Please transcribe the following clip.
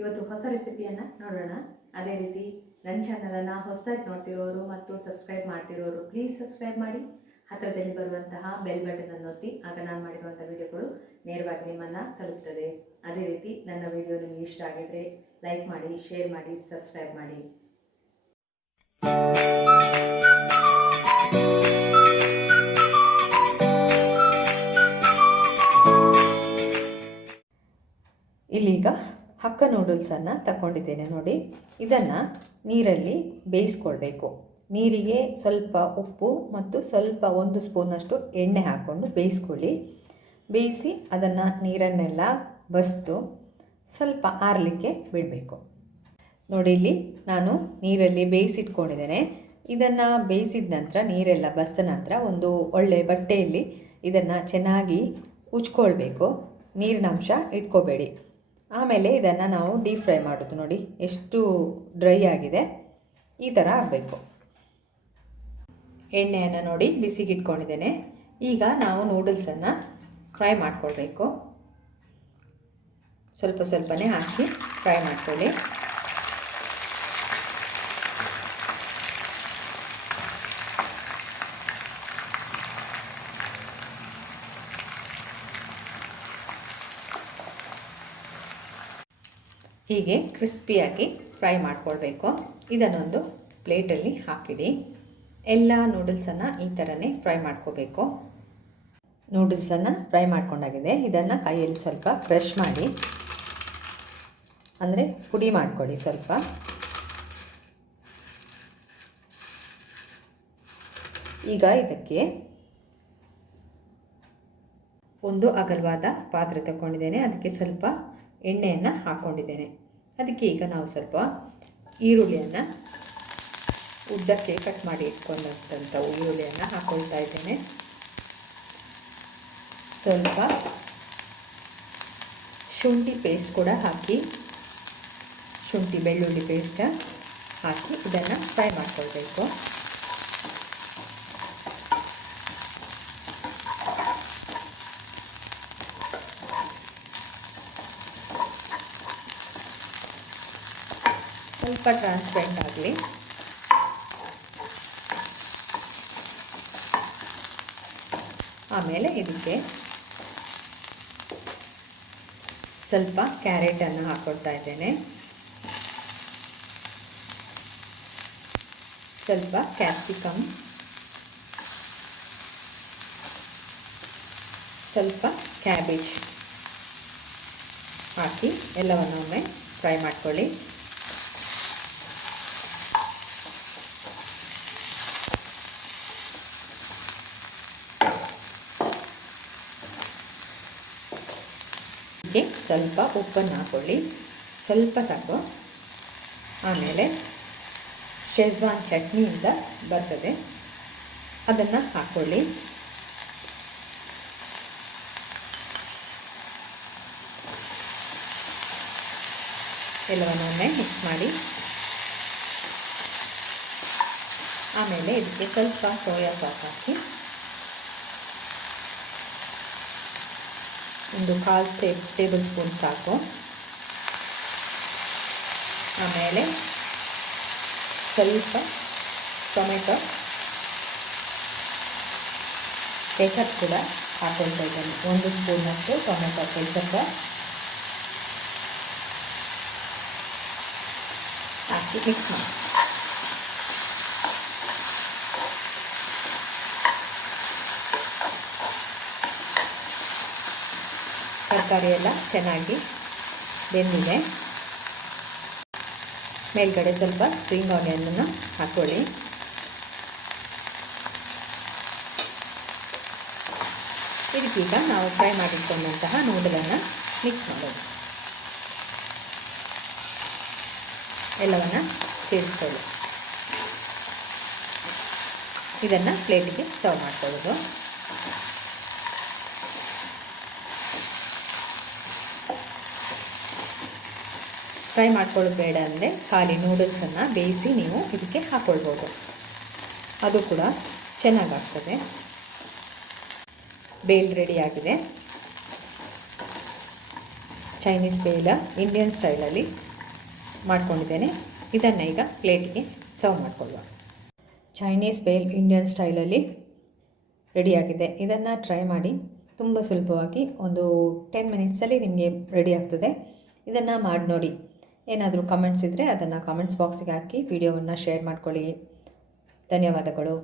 ಇವತ್ತು ಹೊಸ ರೆಸಿಪಿಯನ್ನು ನೋಡೋಣ. ಅದೇ ರೀತಿ ನನ್ನ ಚಾನಲನ್ನು ಹೊಸದಾಗಿ ನೋಡ್ತಿರೋರು ಮತ್ತು ಸಬ್ಸ್ಕ್ರೈಬ್ ಮಾಡ್ತಿರೋರು ಪ್ಲೀಸ್ ಸಬ್ಸ್ಕ್ರೈಬ್ ಮಾಡಿ. ಹತ್ತಿರದಲ್ಲಿ ಬರುವಂತಹ ಬೆಲ್ ಬಟನ್ ಅನ್ನು ಒತ್ತಿ, ಆಗ ನಾನು ಮಾಡಿರುವಂಥ ವಿಡಿಯೋಗಳು ನೇರವಾಗಿ ನಿಮ್ಮನ್ನು ತಲುಪ್ತದೆ. ಅದೇ ರೀತಿ ನನ್ನ ವಿಡಿಯೋ ನಿಮಗೆ ಇಷ್ಟ ಆಗಿದ್ರೆ ಲೈಕ್ ಮಾಡಿ, ಶೇರ್ ಮಾಡಿ, ಸಬ್ಸ್ಕ್ರೈಬ್ ಮಾಡಿ. ಇಲ್ಲೀಗ ಹಕ್ಕ ನೂಡಲ್ಸನ್ನು ತಗೊಂಡಿದ್ದೇನೆ ನೋಡಿ. ಇದನ್ನು ನೀರಲ್ಲಿ ಬೇಯಿಸ್ಕೊಳ್ಬೇಕು. ನೀರಿಗೆ ಸ್ವಲ್ಪ ಉಪ್ಪು ಮತ್ತು ಸ್ವಲ್ಪ 1 ಸ್ಪೂನಷ್ಟು ಎಣ್ಣೆ ಹಾಕ್ಕೊಂಡು ಬೇಯಿಸ್ಕೊಳ್ಳಿ. ಬೇಯಿಸಿ ಅದನ್ನು ನೀರನ್ನೆಲ್ಲ ಬಸಿದು ಸ್ವಲ್ಪ ಆರಲಿಕ್ಕೆ ಬಿಡಬೇಕು. ನೋಡಿ, ಇಲ್ಲಿ ನಾನು ನೀರಲ್ಲಿ ಬೇಯಿಸಿಟ್ಕೊಂಡಿದ್ದೇನೆ. ಇದನ್ನು ಬೇಯಿಸಿದ ನಂತರ, ನೀರೆಲ್ಲ ಬಸಿದ ನಂತರ ಒಂದು ಒಳ್ಳೆಯ ಬಟ್ಟೆಯಲ್ಲಿ ಇದನ್ನು ಚೆನ್ನಾಗಿ ಉಜ್ಕೊಳ್ಬೇಕು. ನೀರಿನ ಅಂಶ ಇಟ್ಕೋಬೇಡಿ. ಆಮೇಲೆ ಇದನ್ನು ನಾವು ಡೀಪ್ ಫ್ರೈ ಮಾಡೋದು. ನೋಡಿ ಎಷ್ಟು ಡ್ರೈ ಆಗಿದೆ, ಈ ಥರ ಆಗಬೇಕು. ಎಣ್ಣೆಯನ್ನು ನೋಡಿ ಬಿಸಿಗಿಟ್ಕೊಂಡಿದ್ದೇನೆ. ಈಗ ನಾವು ನೂಡಲ್ಸನ್ನು ಫ್ರೈ ಮಾಡ್ಕೊಳ್ಬೇಕು. ಸ್ವಲ್ಪ ಸ್ವಲ್ಪನೇ ಹಾಕಿ ಫ್ರೈ ಮಾಡ್ಕೊಳ್ಳಿ. ಹೀಗೆ ಕ್ರಿಸ್ಪಿಯಾಗಿ ಫ್ರೈ ಮಾಡ್ಕೊಳ್ಬೇಕು. ಇದನ್ನೊಂದು ಪ್ಲೇಟಲ್ಲಿ ಹಾಕಿಡಿ. ಎಲ್ಲ ನೂಡಲ್ಸನ್ನು ಈ ಥರನೇ ಫ್ರೈ ಮಾಡ್ಕೋಬೇಕು. ನೂಡಲ್ಸನ್ನು ಫ್ರೈ ಮಾಡ್ಕೊಂಡಾಗಿದೆ. ಇದನ್ನು ಕೈಯಲ್ಲಿ ಸ್ವಲ್ಪ ಕ್ರಷ್ ಮಾಡಿ, ಅಂದರೆ ಪುಡಿ ಮಾಡ್ಕೊಳ್ಳಿ ಸ್ವಲ್ಪ. ಈಗ ಇದಕ್ಕೆ ಒಂದು ಅಗಲವಾದ ಪಾತ್ರೆ ತಗೊಂಡಿದ್ದೇನೆ. ಅದಕ್ಕೆ ಸ್ವಲ್ಪ ಎಣ್ಣೆಯನ್ನು ಹಾಕ್ಕೊಂಡಿದ್ದೇನೆ. ಅದಕ್ಕೆ ಈಗ ನಾವು ಸ್ವಲ್ಪ ಈರುಳ್ಳಿಯನ್ನು, ಉದ್ದಕ್ಕೆ ಕಟ್ ಮಾಡಿ ಇಟ್ಕೊಂಡಂಥ ಈರುಳ್ಳಿಯನ್ನು ಹಾಕ್ಕೊಳ್ತಾ ಇದ್ದೇನೆ. ಸ್ವಲ್ಪ ಶುಂಠಿ ಪೇಸ್ಟ್ ಕೂಡ ಹಾಕಿ, ಶುಂಠಿ ಬೆಳ್ಳುಳ್ಳಿ ಪೇಸ್ಟ್ ಹಾಕಿ ಇದನ್ನು ಫ್ರೈ ಮಾಡ್ಕೊಳ್ಬೇಕು. ಸ್ವಲ್ಪ ಟ್ರಾನ್ಸ್ಪರೆಂಟ್ ಆಗಲಿ. ಆಮೇಲೆ ಇದಕ್ಕೆ ಸ್ವಲ್ಪ ಕ್ಯಾರೆಟನ್ನು ಹಾಕ್ಕೊಳ್ತಾ ಇದ್ದೇನೆ. ಸ್ವಲ್ಪ ಕ್ಯಾಪ್ಸಿಕಮ್, ಸ್ವಲ್ಪ ಕ್ಯಾಬೇಜ್ ಹಾಕಿ ಎಲ್ಲವನ್ನು ಒಮ್ಮೆ ಫ್ರೈ ಮಾಡ್ಕೊಳ್ಳಿ. ಸ್ವಲ್ಪ ಉಪ್ಪನ್ನು ಹಾಕ್ಕೊಳ್ಳಿ, ಸ್ವಲ್ಪ ಸಾಕು. ಆಮೇಲೆ ಶೇಜ್ವಾನ್ ಚಟ್ನಿಯಿಂದ ಬರ್ತದೆ, ಅದನ್ನು ಹಾಕ್ಕೊಳ್ಳಿ. ಎಲ್ಲವನ್ನೊಮ್ಮೆ ಮಿಕ್ಸ್ ಮಾಡಿ. ಆಮೇಲೆ ಇದಕ್ಕೆ ಸ್ವಲ್ಪ ಸೋಯಾ ಸಾಸ್ ಹಾಕಿ, ಒಂದು 1/4 ಟೇಬಲ್ ಸ್ಪೂನ್ ಸಾಕು. ಆಮೇಲೆ ಸ್ವಲ್ಪ ಟೊಮೆಟೊ ಕೆಚಪ್ ಕೂಡ ಹಾಕ್ಕೊಳ್ತಾ ಇದ್ದೇನೆ. 1 ಸ್ಪೂನಷ್ಟು ಟೊಮೆಟೊ ಕೆಚಪ್ ಹಾಕಿ ಮಿಕ್ಸ್ ಮಾಡಿ. ತರಕಾರಿ ಎಲ್ಲ ಚೆನ್ನಾಗಿ ಬೆಂದಿದೆ. ಮೇಲ್ಗಡೆ ಸ್ವಲ್ಪ ಸ್ಪ್ರಿಂಗ್ ಆನಿಯನನ್ನು ಹಾಕ್ಕೊಳ್ಳಿ. ಇದಕ್ಕೀಗ ನಾವು ಫ್ರೈ ಮಾಡಿಕೊಂಡಂತಹ ನೂಡಲನ್ನು ಮಿಕ್ಸ್ ಮಾಡೋದು. ಎಲ್ಲವನ್ನು ಸೇರಿಸ್ಕೊಳ್ಳಿ. ಇದನ್ನು ಪ್ಲೇಟಿಗೆ ಸರ್ವ್ ಮಾಡ್ಕೊಳ್ಳೋದು. ಫ್ರೈ ಮಾಡ್ಕೊಳ್ಳೋದು ಬೇಡ ಅಂದರೆ ಖಾಲಿ ನೂಡಲ್ಸನ್ನು ಬೇಯಿಸಿ ನೀವು ಇದಕ್ಕೆ ಹಾಕ್ಕೊಳ್ಬೋದು, ಅದು ಕೂಡ ಚೆನ್ನಾಗಾಗ್ತದೆ. ಬೇಲ್ ರೆಡಿಯಾಗಿದೆ. ಚೈನೀಸ್ ಬೇಲ್ ಇಂಡಿಯನ್ ಸ್ಟೈಲಲ್ಲಿ ಮಾಡ್ಕೊಂಡಿದ್ದೇನೆ. ಇದನ್ನು ಈಗ ಪ್ಲೇಟಿಗೆ ಸರ್ವ್ ಮಾಡಿಕೊಳ್ಳುವ. ಚೈನೀಸ್ ಬೇಲ್ ಇಂಡಿಯನ್ ಸ್ಟೈಲಲ್ಲಿ ರೆಡಿಯಾಗಿದೆ. ಇದನ್ನು ಟ್ರೈ ಮಾಡಿ, ತುಂಬ ಸುಲಭವಾಗಿ ಒಂದು 10 ಮಿನಿಟ್ಸಲ್ಲಿ ನಿಮಗೆ ರೆಡಿ ಆಗ್ತದೆ. ಇದನ್ನು ಮಾಡಿ ನೋಡಿ. ಏನಾದರೂ ಕಮೆಂಟ್ಸ್ ಇದ್ದರೆ ಅದನ್ನು ಕಾಮೆಂಟ್ಸ್ ಬಾಕ್ಸಿಗೆ ಹಾಕಿ ವಿಡಿಯೋವನ್ನು ಶೇರ್ ಮಾಡ್ಕೊಳ್ಳಿ. ಧನ್ಯವಾದಗಳು.